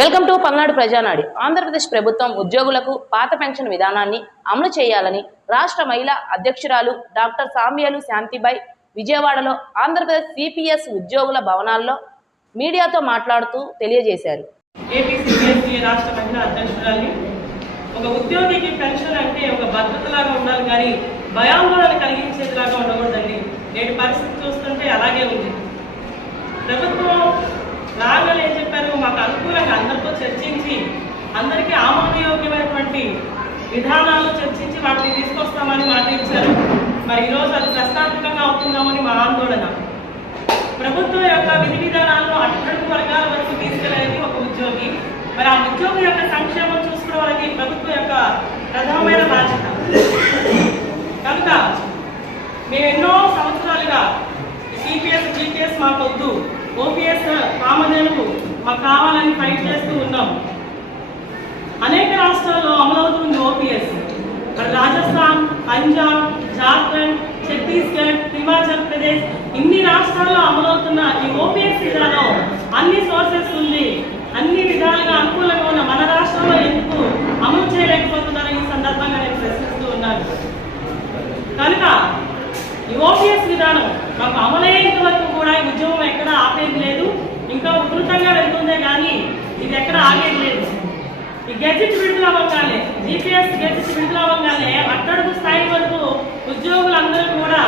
Welcome to Palnadu ప్రజానాడి. Andhra Pradesh ప్రభుత్వం ఉద్యోగులకు పాత పెన్షన్ విధానాన్ని అమలు చేయాలని రాష్ట్ర మహిళా అధ్యక్షురాలు డాక్టర్ సామ్యాలు శాంతిబాయ్ విజయవాడలో ఆంధ్రప్రదేశ్ సిపిఎస్ ఉద్యోగుల భవనాల్లో మీడియాతో మాట్లాడుతూ తెలియజేశారు. రాష్ట్ర మహిళా అధ్యక్షురాలి ఒక ఉద్యోగికి పెన్షన్ అంటే ఒక భద్రతలాగా ఉండాలి కానీ భయాందోళన కలిగించేదిలాగా ఉండకూడదండి. నేటి పరిస్థితి చూస్తుంటే అలాగే ఉంది. ప్రభుత్వం రాగానే ఏం చెప్పారు, మాకు అనుకూలంగా అందరితో చర్చించి అందరికీ ఆమోదయోగ్యమైనటువంటి విధానాలు చర్చించి వాటిని తీసుకొస్తామని మాట ఇచ్చారు. మరి ఈరోజు అది ప్రశ్నాత్మకంగా అవుతుందామని మా ఆందోళన. ప్రభుత్వం యొక్క విధి విధానాలను అట్టడుగు వర్గాల వరకు తీసుకెళ్లేది ఒక ఉద్యోగి. మరి ఆ ఉద్యోగి యొక్క సంక్షేమం చూసుకోవడానికి ప్రభుత్వం యొక్క ప్రధానమైన బాధ్యత. కనుక మేము ఎన్నో సంవత్సరాలుగా సిపిఎస్ జీపీఎస్ మాకొద్దు, ఓపీఎస్ కామధేనువు మాకు కావాలని ఫైట్ చేస్తూ ఉన్నాం. అనేక రాష్ట్రాల్లో అమలవుతుంది ఓపీఎస్. మరి రాజస్థాన్, పంజాబ్, జార్ఖండ్, ఛత్తీస్గఢ్, హిమాచల్ ప్రదేశ్ ఇన్ని రాష్ట్రాల్లో అమలవుతున్న ఈ ఓపీఎస్ విధానం అన్ని సోర్సెస్ ఉంది, అన్ని విధాలుగా అనుకూలంగా ఉన్న మన రాష్ట్రంలో ఎందుకు అమలు చేయలేకపోతున్నారో ఈ సందర్భంగా నేను ప్రశ్నిస్తూ ఉన్నాను. కనుక ఈ ఓపీఎస్ విధానం మాకు అమలయ్యేంత వరకు కూడా ఈ ఉద్యమం ఎక్కడ ఆపేది లేదు, ఇంకా ఉధృతంగా వెళ్తుందే కానీ ఇది ఎక్కడ ఆగేది లేదు. ఈ గెజిట్ విడుదల అవ్వగానే, జీపీఎస్ గెజిట్ విడుదల అవ్వగానే అట్టడుగు స్థాయి వరకు ఉద్యోగులందరూ కూడా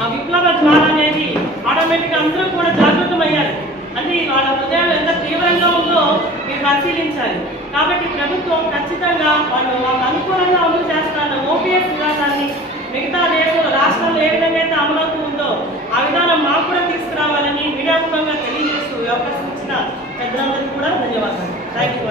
ఆ విప్లవ జ్వాల అనేది ఆటోమేటిక్గా అందరూ కూడా జాగృతమయ్యారు. అంటే వాళ్ళ హృదయాలు ఎంత తీవ్రంగా ఉందో మీరు పరిశీలించాలి. కాబట్టి ప్రభుత్వం ఖచ్చితంగా వాళ్ళు మాకు అనుకూలంగా అమలు చేస్తున్న ఓపీఎస్ విధానాన్ని మిగతా దేశంలో రాష్ట్రాల్లో ఏ విధంగా అయితే అమలవుతూ ఉందో ఆ విధానం మాకు కూడా తీసుకురావాలని మీడియాముఖంగా తెలియజేస్తూ అవకాశం ఇచ్చిన పెద్దలందరికీ కూడా ధన్యవాదాలు. Thank you.